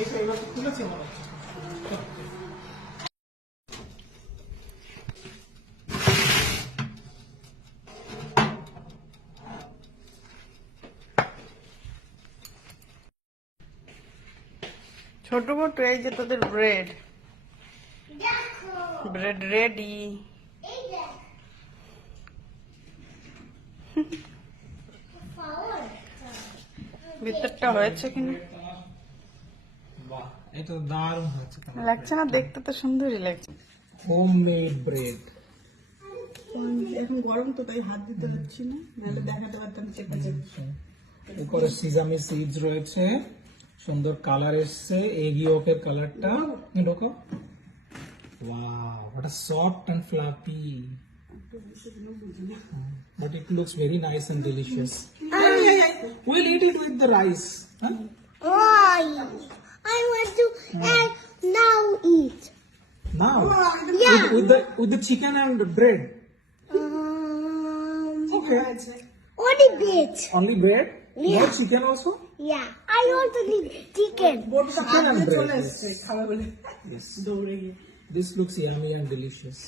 এইটা এবার খুলেছে মনে হচ্ছে। ছোট মোটো এই যে তোদের ব্রেড ব্রেড রেডি। ভিতরটা হয়েছে কিনা বাহ, এটা দারুণ হয়েছে। লাগছে না? দেখতে তো সুন্দরই লাগছে। Homemade bread. এখন গরম তো তাই হাত দিতে হচ্ছে না, নাহলে দেখাতে পারতাম চেপে চেপে। উপরে সিজামি সিডস রয়েছে, সুন্দর কালার এসছে, এগ ইয়কের কালারটা। ঢোকো। Wow, what a soft and fluffy. But it looks very nice and delicious. We'll eat it with the rice. Huh? Why? I want to now eat. Now, Yeah. with the chicken and bread. Okay. Only bit. Only bread? Yeah. No chicken also? Yeah. I also need chicken. Chicken and bread. চলে Yes. এসছে খাবে বলে Yes. দৌড়ে গিয়ে। This looks yummy and delicious.